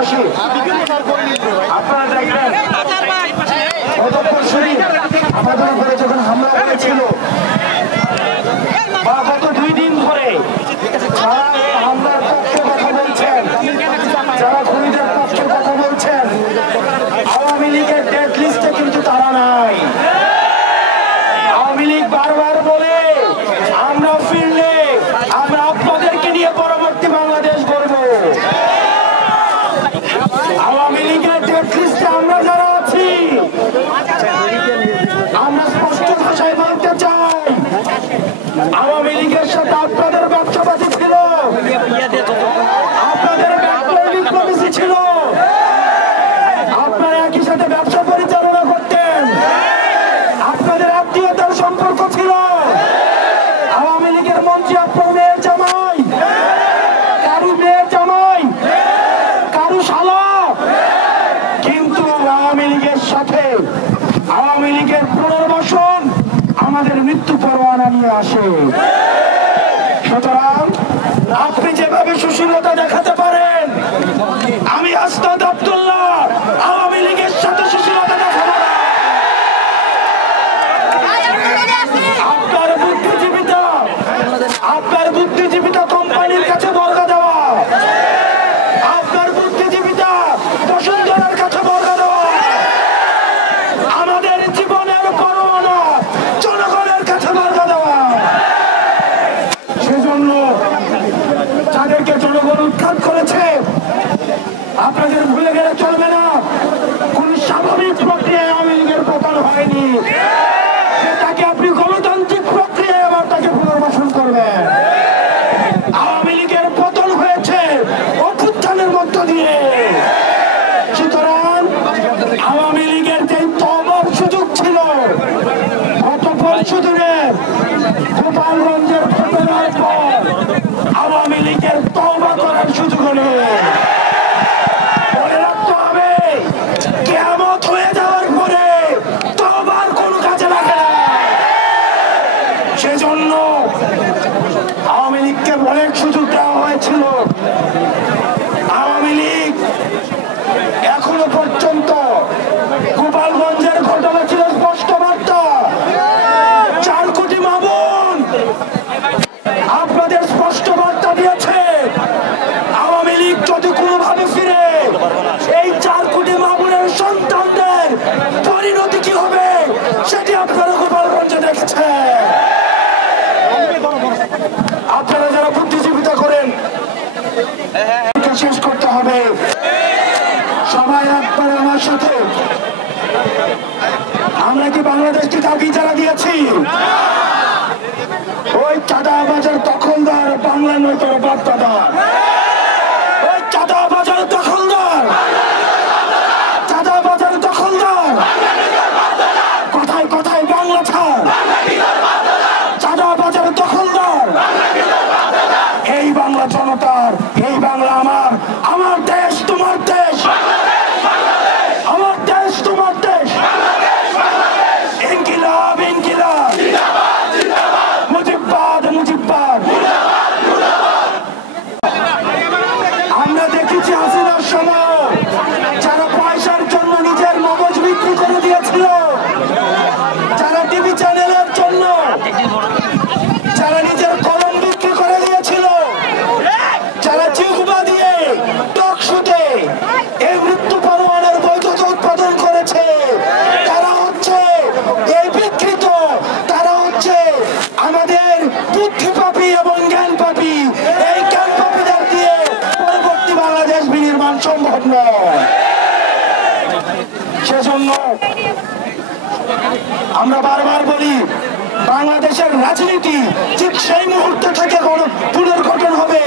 আসি। আপনারা দেখবেন গত পরশুদিন আমাদের উপরে যখন হামলা হয়েছিল বা গত 2 দিন ধরে যারা এই হামলার পক্ষে কথা বলছেন, যারা খুনিদের পক্ষে কথা বলছেন, আওয়ামী লীগের ডেড লিস্টে কিন্তু তারা নাই। আওয়ামী লীগ বারবার বলে আমরা ফিরলে আমরা আপনাদেরকে নিয়ে পরবর্তী বাংলাদেশ গড়ব। আওয়ামী লীগের ডেড লিস্টে আমরা যারা আছি আমরা স্পষ্ট ভাষায় বলতে চাই, আওয়ামী লীগের সাথে আপনাদের ব্যবসাবাদী ছিল, আপনাদের বিপ্লবী ছিল, আপনারা একই সাথে ব্যবসা পরিচালনা করতেন, আপনাদের আত্মীয়তার সম্পর্ক ছিল। আওয়ামী লীগের মন্ত্রী আপনার মেয়ের জামাই, কারু মেয়ের জামাই, কারু শালা, কিন্তু আওয়ামী লীগের সাথে আওয়ামী লীগের পুনর্বাসন আমাদের মৃত্যু পরোয়ানা নিয়ে আসে। সুতরাং আপনি যেভাবে সুশীলতা দেখাতে পারেন, আমি আস্তাদ আব্দুল্লাহ আওয়ামী লীগের সাথে সুশীলতা দেখাবো না। আপনার বুদ্ধিজীবিতা কোম্পানির কাছে বর্গা দেওয়া, আপনার বুদ্ধিজীবিতা বসুন্ধরার কাছে বর্গা দেওয়া, আমাদের জীবনের পরোয়ানা জনগণের কাছে বর্গা দেওয়া। সেজন্য যাদেরকে জনগণ উৎখাত করেছে আপনাদের ভুলে গেলে চলবে না। কোন স্বাভাবিক প্রক্রিয়ায় আওয়ামী লীগের পতন হয়নি, তাকে আপনি গণতান্ত্রিক প্রক্রিয়ায় আবার তাকে পুনর্বাসন করবেন। আওয়ামী লীগের পতন হয়েছে অভ্যুত্থানের মধ্য দিয়ে। সুতরাং আওয়ামী লীগের যে তওবার সুযোগ ছিল গত পরশুদিনে গোপালগঞ্জের ঘটনার পর, আওয়ামী লীগের তওবা করার সুযোগ হলো। মনে রাখতে হবে, কিয়ামত হয়ে যাওয়ার পরে তওবার কোনো কাজে লাগে না। সেজন্য আওয়ামী লীগকে অনেক সুযোগ দেওয়া হয়েছিল। আওয়ামী লীগ এখনো পর্যন্ত গোপালগঞ্জের ঘটনা ছিল স্পষ্ট বার্তা। 4 কোটি মা-বোন আপনাদের স্পষ্ট বার্তা দিয়েছে। আওয়ামী লীগ যদি কোনোভাবে ফিরে, এই 4 কোটি মা-বোনের সন্তানদের পরিণতি কি হবে সেটি আপনারা গোপালগঞ্জে দেখেছেন। আপনারা যারা বুদ্ধিজীবিতা করেন শেষ করতে হবে। সবাই একবার আমার সাথে, আমরা কি বাংলাদেশকে কাউকে ইজারা দিয়েছি? ওই চাঁদাবাজার দখলদার বাংলা নয় তোর বাপদাদার, ওই চাঁদাবাজার দখলদার, চাঁদাবাজার দখলদার কথায় কথায় বাংলা ছাড়, চাঁদাবাজার দখলদার। এই বাংলা জনতার, এই বাংলা আমার, আমার দেশ তোমার দেশ, আমার দেশ তোমার দেশ। ইনকিলাব ইনকিলাব, মুজিববাদ মুজিববাদ। আমরা দেখেছি হাসিনার সময় যারা পয়সার জন্য নিজের মগজ বিক্রি করে দিয়েছিল, যারা টিভি চ্যানেলের জন্য যারা নিজের কলম বিক্রি করে দিয়েছিল, যারা জিহ্বা দিয়ে টক শুতে এই মৃত্যু পরোয়ানার বৈধতা উৎপাদন করেছে, তারা হচ্ছে এই বিকৃত, তারা হচ্ছে আমাদের বুদ্ধিপাপী এবং জ্ঞানপাপী। এই জ্ঞানপাপীদের দিয়ে পরবর্তী বাংলাদেশ বিনির্মাণ সম্ভব নয়। সেজন্য আমরা বারবার বলি, বাংলাদেশের রাজনীতি ঠিক সেই মুহূর্ত থেকে পুনর্গঠন হবে